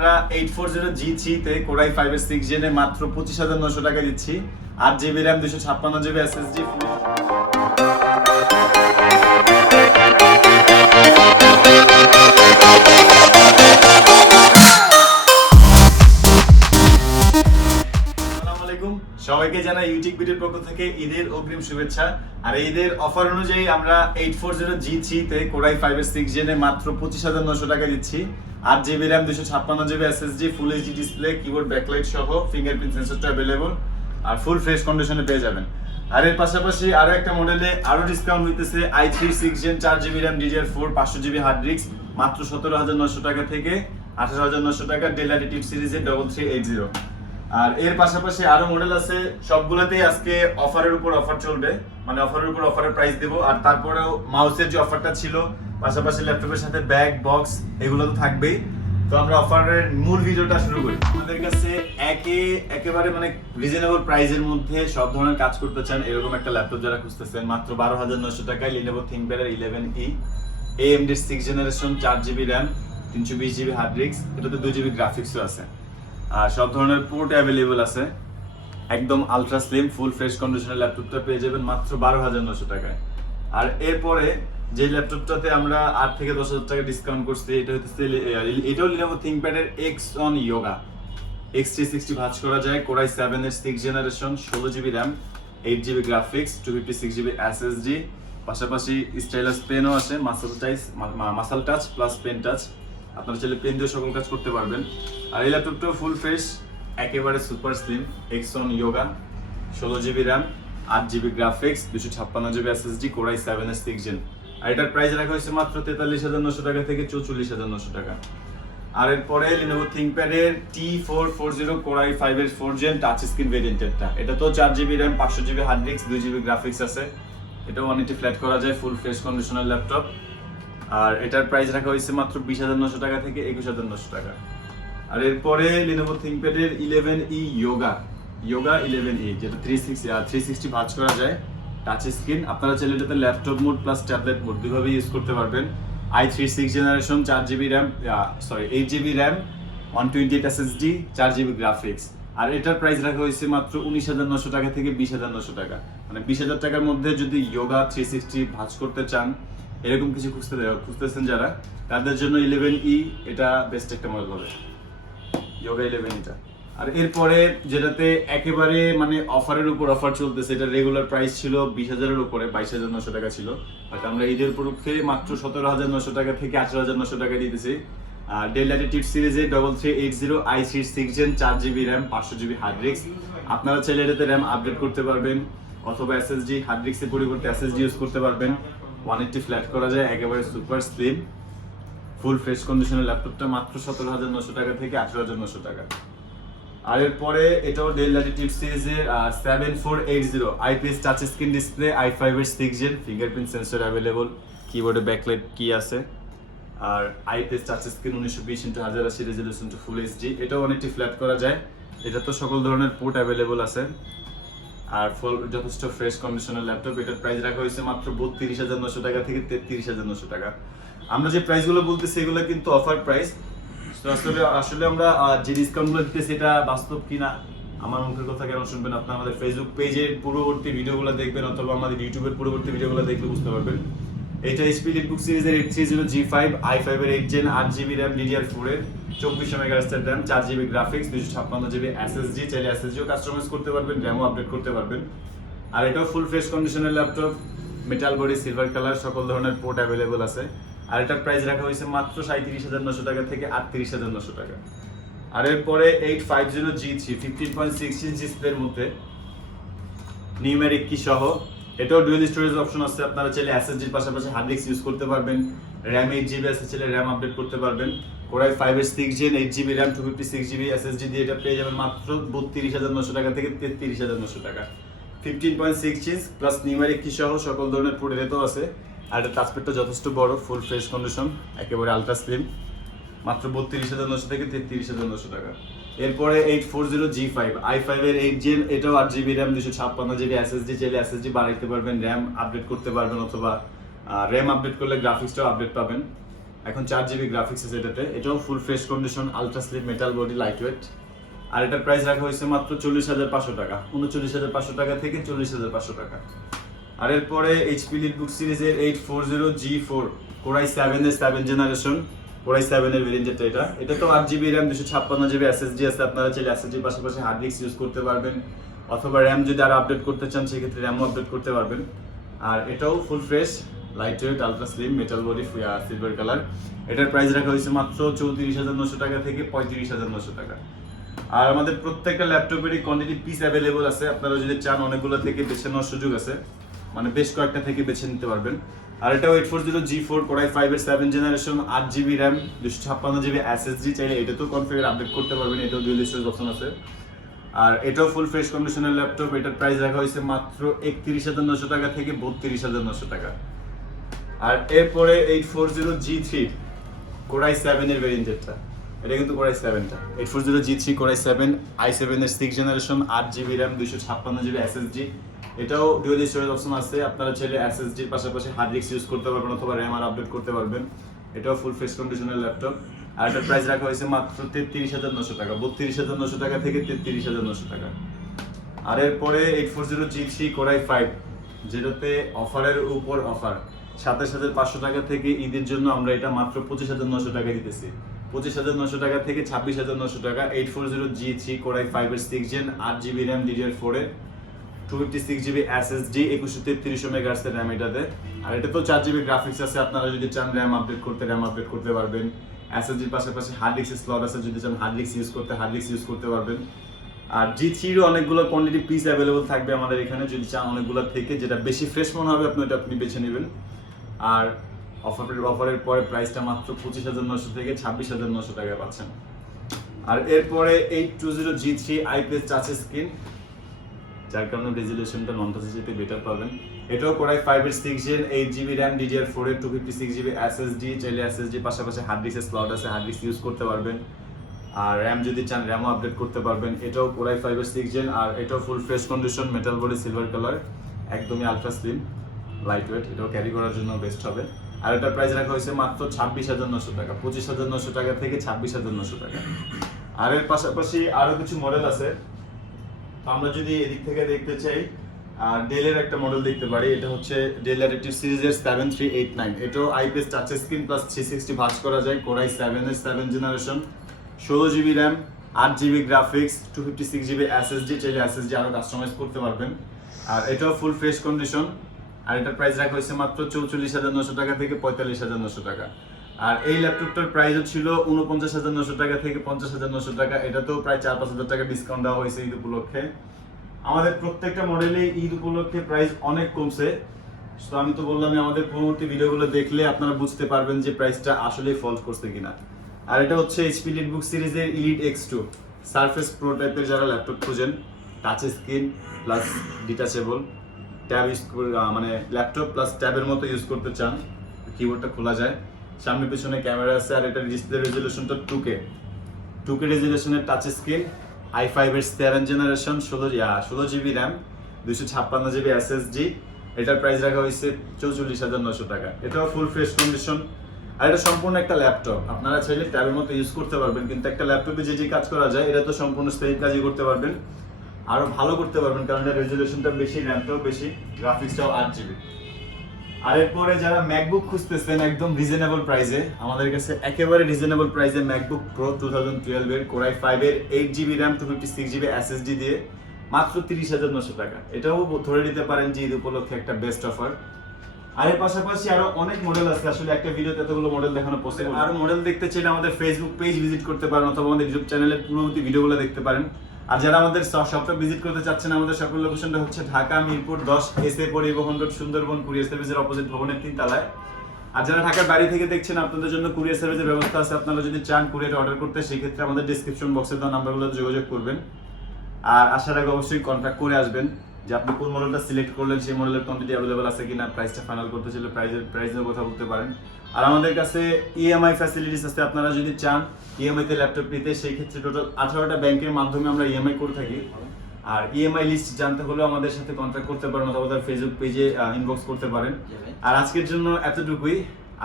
আমরা 840G3 তে Core i5 এর 6 জেনে মাত্র 25,900 টাকা দিচ্ছি। 8GB RAM 256GB SSD। সবাইকে জানাই Youtechbd পক্ষ থেকে ঈদের অগ্রিম শুভেচ্ছা। আর ঈদের অফার অনুযায়ী আমরা 840G3 তে Core i5 এর 6 জেনে মাত্র 25,900 টাকা দিচ্ছি। 8GB RAM 256GB SSD, full HD display, keyboard backlight সহ ফিঙ্গারপ্রিন্ট সেন্সরটা अवेलेबल আর ফুল ফ্রেশ কন্ডিশনে পেয়ে যাবেন। আর এর পাশাপাশি আরো একটা মডেলে আরো ডিসকাউন্ট হইতেছে i3 6 gen 4GB RAM DDR4 500GB hard disk মাত্র 17,900 টাকা থেকে 18,900 টাকা ডেল অ্যাডিটিভ সিরিজের 3380। আর এর পাশাপাশি আরো মডেল আছে, সবগুলোতেই আজকে অফারের উপর অফার চলবে, মানে অফারের উপর অফারের প্রাইস দেব। আর তারপরেও মাউসের যে অফারটা ছিল, পাশাপাশি ল্যাপটপের সাথে ব্যাগ বক্স এগুলো তো থাকবেই। তো আমরা অফারের মূল ভিডিওটা শুরু করি। আমাদের কাছে একেবারে মানে রিজনেবল প্রাইসের মধ্যে সব ধরনের কাজ করতে চান এরকম একটা ল্যাপটপ যারা খুঁজতেছেন, মাত্র 12,900 টাকায় Lenovo ThinkPad 11e AMD 6 generation 4GB RAM 320GB hard disk, এটাতে 2GB গ্রাফিক্সও আছে। আর সব ধরনের পোর্ট অ্যাভেলেবল আছে। একদম আলট্রা স্লিম ফুল ফ্রেশ কন্ডিশনের ল্যাপটপটা পেয়ে যাবেন মাত্র 12,900 টাকায়। আর এরপরে যে ল্যাপটপটাতে আমরা 8 থেকে 10,000 টাকা ডিসকাউন্ট করছি, এটা হচ্ছে এটাও Lenovo ThinkPad এর X1 Yoga X360 ভাঁজ করা যায়। Core i7 এর 6 generation 16GB RAM 8GB graphics 256GB SSD, পাশাপাশি স্টাইলাস পেনও আছে, মাসাল টাচ প্লাস পেন টাচ। আপনারা চাইলে পেন দিয়ে সকল কাজ করতে পারবেন। আর এই ল্যাপটপটাও ফুল ফ্রেশ, একেবারে super slim X1 Yoga 16GB RAM 8GB graphics 256GB SSD Core i7 এর 6 জেন। আর এটার প্রাইস রাখা হয়েছে মাত্র 43,900 টাকা থেকে 44,900 টাকা। আর এরপরে Lenovo ThinkPad এর T440 Core i5 এর 4 জেন টাচ স্ক্রিন ভেরিয়েন্টটা, এটা তো 4GB RAM 500GB hard disk 2GB graphics আছে। এটা 180 ফ্ল্যাট করা যায়, ফুল ফ্রেশ কন্ডিশনাল ল্যাপটপ। আর এটার প্রাইস রাখা হয়েছে মাত্র 20,900 টাকা থেকে 21,900 টাকা। আর এরপরে Lenovo ThinkPad এর 11e Yoga 11e, যেটা 360 ভাঁজ করা যায়, টাচ স্ক্রিন। আপনারা চাইলে এটাতে laptop mode plus tablet mode দুইভাবে ইউজ করতে পারবেন। i3 6 generation 8GB RAM 128 SSD 4GB graphics. আর এটার প্রাইস রাখা হয়েছে মাত্র 19,900 টাকা থেকে 20,900 টাকা। মানে 20,000 টাকার মধ্যে যদি Yoga 360 ভাঁজ করতে চান, এরকম কিছু খুঁজতেছেন যারা, তাদের জন্য 11e এটা বেস্ট একটা মডেল হবে, Yoga 11e টা। আর এরপরে যেটাতে একেবারে মানে অফারের উপর অফার চলতেছে, এটা রেগুলার প্রাইস ছিল 20,000 এর উপরে 22,900 টাকা ছিল, বাট আমরা ঈদের উপলক্ষে মাত্র 17,900 টাকা থেকে 18,900 টাকা দিতেছি। আর ডেল অ্যাডিটিভ সিরিজে 3380 i3 6 gen 4GB RAM 500GB hard disk. আপনারা চাইলে এটাতে RAM আপডেট করতে পারবেন অথবা SSD হার্ড ডিস্কের পরিবর্তে SSD ইউজ করতে পারবেন। 180 ফ্ল্যাট করা যায়, একেবারে সুপার স্লিম ফুল ফ্রেশ কন্ডিশনের ল্যাপটপটা মাত্র 17,900 টাকা থেকে 18,900 টাকা। আর এরপরে এটাও ডেল ল্যাটিটিভ সিরিজের 7480 IPS touch screen display i5 এর 6 জেন, ফিঙ্গারপ্রিন্ট সেন্সর अवेलेबल, কিবোর্ডে ব্যাকলাইট কি আছে। আর IPS touch screen 1920x1080 resolution to full HD, এটাও অনেকটি ফ্ল্যাট করা যায়। এটা তো সকল ধরনের পোর্ট अवेलेबल আছে। আর ফুল যথেষ্ট ফ্রেশ কন্ডিশনের ল্যাপটপ। এটার প্রাইস রাখা হয়েছে মাত্র 32,900 টাকা থেকে 33,900 টাকা। আমরা যে প্রাইসগুলো বলতেছি এগুলো কিন্তু অফার প্রাইস। তো আসলে আমরা যে ডিসকাউন্টগুলো দিতেছি এটা বাস্তব কিনা আমার মুখের কথা কেন শুনবেন, আপনারা আমাদের ফেসবুক পেজের পূর্ববর্তী ভিডিওগুলো দেখবেন অথবা আমাদের ইউটিউবের পূর্ববর্তী ভিডিওগুলো দেখলে বুঝতে পারবেন। এটা HP লিটবুক সিরিজের 830G5 i5 এর 8 জেন 8GB RAM DDR4 এর 24 MHz এর RAM 4GB graphics 256GB SSD, চাইলে SSDও কাস্টমাইজ করতে পারবেন, RAMও আপডেট করতে পারবেন। আর এটাও ফুল ফ্রেশ কন্ডিশনের laptop, metal body, silver colour, সকল ধরনের পোর্ট अवेलेबल আছে। আর এটার প্রাইস রাখা হয়েছে মাত্র 37,900 টাকা থেকে 38,900 টাকা। আর এরপরে 850G3 15.6 ইঞ্চ ডিসপ্লের মধ্যে নিউমেরিক কি সহ, এটাও ডুয়াল স্টোরেজ অপশন আছে। আপনারা চাইলে SSD এর পাশাপাশি হার্ড ডিস্ক ইউজ করতে পারবেন। RAM 8GB আছে, চাইলে RAM আপডেট করতে পারবেন। Core i5 এর 6 gen 8GB RAM 256GB SSD দিয়ে এটা পেয়ে যাবেন মাত্র 32,900 টাকা থেকে 33,900 টাকা। 15.6 ইঞ্চ প্লাস নিউমেরিক কি সহ সকল ধরনের পোর্ট এটাও আছে। আর এটা টাচপ্যাডটা যথেষ্ট বড়, ফুল ফ্রেশ কন্ডিশন, একেবারে আলট্রা স্লিম, মাত্র 32,900 থেকে 33,900 টাকা। এরপরে 840G5 i5 এর 8 জেন, এটাও 8GB RAM 256GB SSD, চাইলে SSD বাড়াইতে পারবেন, RAM আপডেট করতে পারবেন অথবা RAM আপডেট করলে গ্রাফিক্সটাও আপডেট পাবেন। এখন 4GB গ্রাফিক্স আছে এটাতে, এটাও full fresh condition, ultra slim metal body, light weight. আর এটার প্রাইস রাখা হয়েছে মাত্র 40,500 টাকা, 39,500 টাকা থেকে 40,500 টাকা। আর এরপরে HP EliteBook সিরিজের 840G4 Core i7 এর 7 জেনারেশন, Core i7 এর ভেরিয়েন্ট এটা তো 8GB RAM 256GB SSD আছে। আপনারা চাইলে SSD এর পাশাপাশি হার্ড ডিস্ক ইউজ করতে পারবেন, অথবা RAM যদি আরো আপডেট করতে চান সেক্ষেত্রে RAM আপডেট করতে পারবেন। আর এটাও full fresh, light weight, ultra slim metal body, silver colour. এটার প্রাইস রাখা হয়েছে মাত্র 34,900 টাকা থেকে 35,900 টাকা। আর আমাদের প্রত্যেকটা ল্যাপটপেরই কোয়ান্টিটি পিস অ্যাভেলেবল আছে, আপনারা যদি চান অনেকগুলো থেকে বেছে নেওয়ার সুযোগ আছে, মানে বেশ কয়েকটা থেকে বেছে নিতে পারবেন। আর এটাও 840G4 Core i5 এর 7 generation, 8GB RAM 256GB SSD, চাইলে এটাতেও কনফিগার আপডেট করতে পারবেন, এটাও ডুয়াল স্টোরেজ অপশন আছে। আর এটাও ফুল ফ্রেশ কন্ডিশনের ল্যাপটপ, এটার প্রাইস রাখা হয়েছে মাত্র 31,900 টাকা থেকে 32,900 টাকা। আর এরপরে 840G3 Core i7 এর ভেরিয়েন্ট, এটা কিন্তু Core i7টা 840G3 Core i7 i7 এর 6 generation, 8GB RAM 256GB SSD, এটাও ডুয়াল স্টোরেজ অপশন আছে। আপনারা চাইলে SSD এর পাশাপাশি হার্ড ডিস্ক ইউজ করতে পারবেন অথবা RAM আর আপডেট করতে পারবেন। এটাও ফুল ফ্রেশ কন্ডিশনের ল্যাপটপ। আর এটার প্রাইস রাখা হয়েছে মাত্র 33,900 টাকা, 32,900 টাকা থেকে 33,900 টাকা। আর এরপরে 840G3 Core i5, যেটাতে অফারের উপর অফার, 27,500 টাকা থেকে ঈদের জন্য আমরা এটা মাত্র 25,900 টাকা দিতেছি। 25,900 টাকা থেকে 26,900 টাকা। 840G3 Core i5 এর 6 জেন, 8GB RAM DDR4 এর, 256GB SSD, 2133 MHz এর RAM এটাতে। আর এটা তো 4GB গ্রাফিক্স আছে, আপনারা যদি চান RAM আপডেট করতে পারবেন। SSD এর পাশাপাশি হার্ড ডিস্ক স্লট আছে, যদি চান হার্ড ডিস্ক ইউজ করতে পারবেন। আর G3 এর অনেকগুলো কোয়ান্টিটি পিস অ্যাভেলেবল থাকবে আমাদের এখানে, যদি চান অনেকগুলো থেকে যেটা বেশি ফ্রেশ মনে হবে আপনি বেছে নেবেন। আর অফারের পরে প্রাইসটা মাত্র 25,900 থেকে 26,900 টাকায় পাচ্ছেন। আর এরপরে 820G3 IPS টাচ স্ক্রিন, যার কারণে রেজুলেশনটা নন টাচের সাথে বেটার পাবেন। এটাও Core i5 এর 6 জেন, 8GB RAM DDR4 এর, 256GB SSD, চাইলে SSD পাশাপাশি হার্ড ডিস্কের স্লট আছে, হার্ড ডিস্ক ইউজ করতে পারবেন। আর RAM যদি চান RAM আপডেট করতে পারবেন। এটাও Core i5 এর 6 জেন, আর এটাও full fresh condition, metal body, silver colour, একদমই আলট্রা স্লিম, লাইট ওয়েট, এটাও ক্যারি করার জন্য বেস্ট হবে। আর এটার প্রাইস রাখা হয়েছে মাত্র 26,900 টাকা, 25,900 টাকা থেকে 26,900 টাকা। আর এর পাশাপাশি আরো কিছু মডেল আছে, আমরা যদি এদিক থেকে দেখতে চাই ডেলের একটা মডেল দেখতে পারি। এটা হচ্ছে ডেল ল্যাটিটিউড সিরিজের 7389, এটাও IPS টাচ স্ক্রিন প্লাস 360 ভাঁজ করা যায়। Core i7 এর 7 generation, 16GB RAM, 8GB graphics, 256GB SSD, চাইলে SSD আরো কাস্টমাইজ করতে পারবেন। আর এটাও ফুল ফ্রেশ কন্ডিশন। আর এটার প্রাইস রাখা হয়েছে মাত্র 44,900 টাকা থেকে 45,900 টাকা। আর এই ল্যাপটপটার প্রাইসও ছিল 49,900 টাকা থেকে 50,900 টাকা। এটাতেও প্রায় 4-5 হাজার টাকা ডিসকাউন্ট দেওয়া হয়েছে ঈদ উপলক্ষে। আমাদের প্রত্যেকটা মডেলে ঈদ উপলক্ষে প্রাইস অনেক কমছে। তো আমি তো বললাম আমাদের পরবর্তী ভিডিওগুলো দেখলে আপনারা বুঝতে পারবেন যে প্রাইসটা আসলেই ফল করছে কিনা। আর এটা হচ্ছে HP EliteBook সিরিজের Elite X2 সারফেস প্রো টাইপের যারা ল্যাপটপ খুঁজেন, touch screen plus detachable, tab use মানে ল্যাপটপ প্লাস ট্যাবের মতো ইউজ করতে চান, কিবোর্ডটা খোলা যায়, সামনে পিছনে ক্যামেরা আছে। আর এটা ডিসপ্লে রেজুলেশনটা 2K রেজুলেশনের টাচ স্ক্রিন, i5 এর 7 generation, 16GB RAM, 256GB SSD। এটার প্রাইস রাখা হয়েছে 44,900 টাকা। এটাও ফুল ফ্রেশ কন্ডিশন। আর এটা সম্পূর্ণ একটা ল্যাপটপ, আপনারা চাইলে ট্যাবের মতো ইউজ করতে পারবেন, কিন্তু একটা ল্যাপটপে যে কাজ করা যায় এটা তো সম্পূর্ণ সেম কাজই করতে পারবেন, আরো ভালো করতে পারবেন, কারণ এর রেজুলেশনটা বেশি, র্যামটাও বেশি, গ্রাফিক্সটাও 8GB। আর এরপরে যারা ম্যাকবুক খুঁজতেছেন একদম রিজনেবল প্রাইসে, আমাদের কাছে একেবারে রিজনেবল প্রাইসে ম্যাকবুক প্রো 2012 এর Core i5 এর 8GB RAM 256GB SSD দিয়ে মাত্র 30,900 টাকা। এটাও ধরে নিতে পারেন যে ঈদ উপলক্ষে একটা বেস্ট অফার। আর এর পাশাপাশি আরো অনেক মডেল আছে, আসলে একটা ভিডিওতে এতগুলো মডেল দেখানো পসিবল। আর মডেল দেখতে চাইলে আমাদের ফেসবুক পেজ ভিজিট করতে পারেন অথবা আমাদের ইউটিউব চ্যানেলের পূর্ববর্তী ভিডিওগুলো দেখতে পারেন। আর যারা আমাদের শপটা ভিজিট করতে চাচ্ছেন, আমাদের শপের লোকেশনটা হচ্ছে ঢাকা মিরপুর 10 SA পরিবহন রোড, সুন্দরবন, কুরিয়ার সার্ভিসের অপোজিট ভবনের 3 তলায়। আর যারা ঢাকার বাইরে থেকে দেখছেন, আপনাদের জন্য কুরিয়ার সার্ভিসের ব্যবস্থা আছে। আপনারা যদি চান কুরিয়ার অর্ডার করতে, সেই ক্ষেত্রে আমাদের ডেসক্রিপশন বক্সে দেওয়া নাম্বারগুলোতে যোগাযোগ করবেন। আর আসার আগে অবশ্যই কন্ট্যাক্ট করে আসবেন যে আপনি কোন মডেলটা সিলেক্ট করলেন, সেই মডেলের কোয়ান্টিটি অ্যাভেলেবল আছে কিনা, প্রাইসটা ফাইনাল করতে চাইলে প্রাইসের কথা বলতে পারেন। আর আমাদের কাছে EMI ফ্যাসিলিটিস আছে, আপনারা যদি চান EMI তে ল্যাপটপ নিতে, সেই ক্ষেত্রে টোটাল 18টা ব্যাংকের মাধ্যমে আমরা EMI করে থাকি। আর EMI লিস্ট জানতে হলেও আমাদের সাথে কন্ট্যাক্ট করতে পারেন অথবা আমাদের ফেসবুক পেজে ইনবক্স করতে পারেন। আর আজকের জন্য এতটুকুই।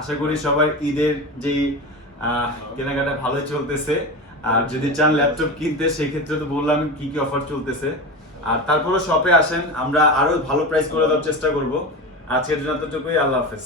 আশা করি সবার ঈদের যে কেনাকাটা ভালোই চলতেছে। আর যদি চান ল্যাপটপ কিনতে সেক্ষেত্রে তো বললাম কি কি অফার চলতেছে। আর তারপরে শপে আসেন, আমরা আরো ভালো প্রাইস করে দেওয়ার চেষ্টা করব। আজকের জন্য এতটুকুই, আল্লাহ হাফেজ।